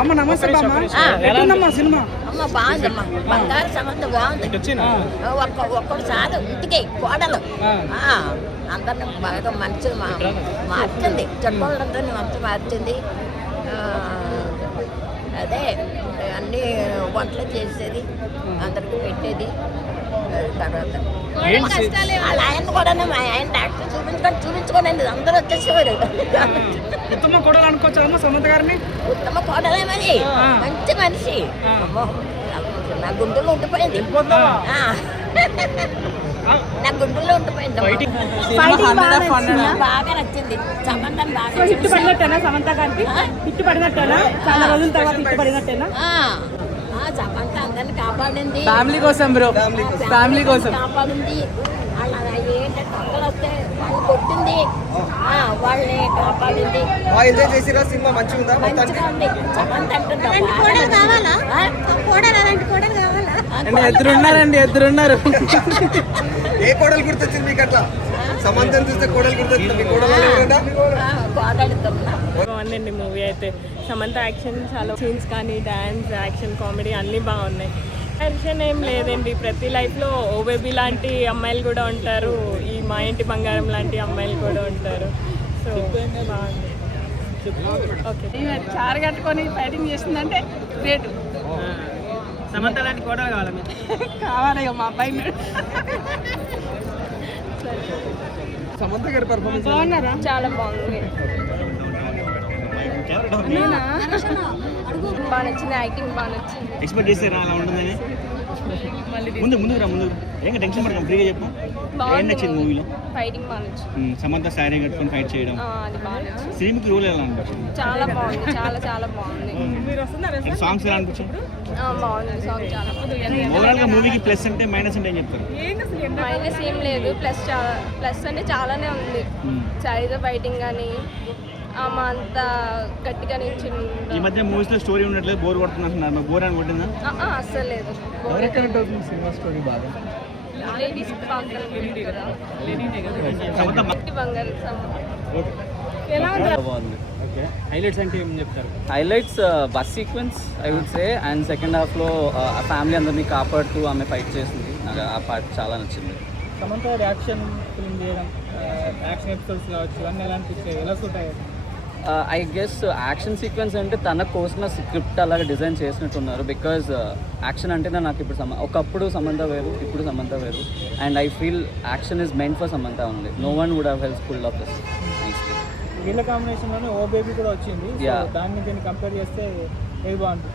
అమ్మ నమస్తే బామ్మ. ఎట్లుందమ్మా సినిమా? అమ్మ బాగుందమ్మా, బంగారు సమంత బాగుంది. ఒక్కడు సాదు ఇంటికి కోడలు అందరిని బాగా మంచి మార్చింది, చుట్టాలందరినీ మంచి మార్చింది. అదే అన్నీ వంటలు చేసేది, అందరికి పెట్టేది. తర్వాత వాళ్ళ ఆయన కూడా మా ఆయన డాక్టర్ చూపించుకోనండి, అందరూ వచ్చేసేవారు. ఉత్తమ కోడలు అనుకోవచ్చా అమ్మ సమంత గారిని? ఉత్తమ కోడలే మరి, మంచి మనిషి. నా గుండెలో ఉండిపోయింది, నా గుండెలో ఉండిపోయింది. బాగా నచ్చింది. సమంతం బాగా హిట్ పడినట్టేనా? సమంత గారికి హిట్ పడినట్టేనా? చాలా రోజుల తర్వాత హిట్ పడినట్టేనా? సమంత అందరిని కాపాడింది, ఫ్యామిలీ కోసం బ్రో, ఫ్యామిలీ కోసం కాపాడింది. వాళ్ళ ఏంటంటే దొంగలు వస్తే వాళ్ళు కొట్టింది, వాళ్ళని కాపాడింది. సినిమా మంచిగా ఉందా? మంచిగా ఉంది. సమంత ఎదురున్నారండి, ఎదురున్నారు. ఏ కోడలు గుర్తొచ్చింది మీకు? అట్లా సమంతం చూస్తే కోడలు గుర్తొచ్చింది. మీ కోడలు బాగుందండి మూవీ అయితే. సమంత యాక్షన్ చాలా సీన్స్ కానీ డ్యాన్స్, యాక్షన్, కామెడీ అన్నీ బాగున్నాయి. టెన్షన్ ఏం లేదండి. ప్రతి లైఫ్లో ఓ బేబీ లాంటి అమ్మాయిలు కూడా ఉంటారు, ఈ మా ఇంటి బంగారం లాంటి అమ్మాయిలు కూడా ఉంటారు. సో బాగుంది. ఓకే, చారు కట్టుకొని ఫైటింగ్ చేస్తుందంటే గ్రేట్. సమంత లాంటి కోడలు కావాలి మీకు? కావాలి మా అబ్బాయి. సమంత గారి పర్ఫార్మెన్స్ బాగున్నారా? చాలా బాగుంది. బాగా నచ్చింది, యాక్టింగ్ బాగా నచ్చింది. ఎక్స్పెక్ట్ చేస్తారా అలా ఉంటుందని? ముందు రా, ముందు ఏం టెన్షన్ పడతాం, ఫ్రీగా చెప్పు. ఏం నచ్చింది మూవీలో? ఫైటింగ్ బాగా నచ్చింది. సమంత శారీ కట్టుకొని ఫైట్ చేయడం, అది బాగా నచ్చింది. శ్రీముఖి రోల్ ఎలా అనిపించింది? చాలా బాగుంది, చాలా చాలా బాగుంది. సాంగ్స్ ఎలా అనిపించింది? బాగుంది సాంగ్ చాలా బాగుంది. ఓవరాల్ గా మూవీకి ప్లస్ అంటే మైనస్ అంటే ఏం చెప్తారు? మైనస్ ఏం లేదు, ప్లస్ అంటే చాలానే ఉంది. శారీతో ఫైటింగ్ కానీ ఆమె అంతా గట్టిగా నిల్చుని. ఈ మధ్య మూవీస్ లో స్టోరీ ఉండట్లేదు, బోర్ కొడుతుంది అంటున్నారు. బోర్ అని కొట్టిందా? అస్సలు లేదు. సినిమా స్టోరీ బాగా లేడీస్ బంగారు హైలైట్స్ అంటే ఏం చెప్తారు? Highlights bus sequence I would say, and second హాఫ్లో ఆ ఫ్యామిలీ అందరినీ కాపాడుతూ ఆమె ఫైట్ చేసింది. నాకు ఆ పార్ట్ చాలా నచ్చింది. సమంత గారి యాక్షన్ ఫిల్మ్ చేయడం, యాక్షన్ ఎపిసోడ్స్ కావచ్చు, అన్నీ ఎలా అనిపించాయి, ఎలా సూట్ అయ్యాయి? ఐ గెస్ యాక్షన్ సీక్వెన్స్ అంటే తన కోసం స్క్రిప్ట్ అలాగే డిజైన్ చేసినట్టున్నారు. బికాజ్ యాక్షన్ అంటే నాకు ఇప్పుడు ఒకప్పుడు సమంత వేరు, ఇప్పుడు సమంత వేరు. And I feel action is meant for Samantha only. No one would have helpful of this. వీళ్ళ కాంబినేషన్లోనే ఓ బేబీ కూడా వచ్చింది. దాన్ని దీన్ని కంపేర్ చేస్తే ఏది బాగుంటుంది?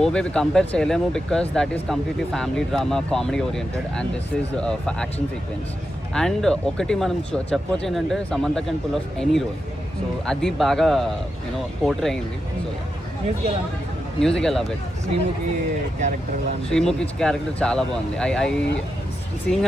ఓ బేబీ కంపేర్ చేయలేము, because that is completely family drama, comedy oriented, and this is action sequence. And ఒకటి మనం చెప్పవచ్చు ఏంటంటే Samantha can pull off any role. So అది బాగా పోర్ట్రే అయింది. సో మ్యూజిక్ ఎలా పెట్టి శ్రీముఖి క్యారెక్టర్ శ్రీముఖి క్యారెక్టర్ చాలా బాగుంది. I seeing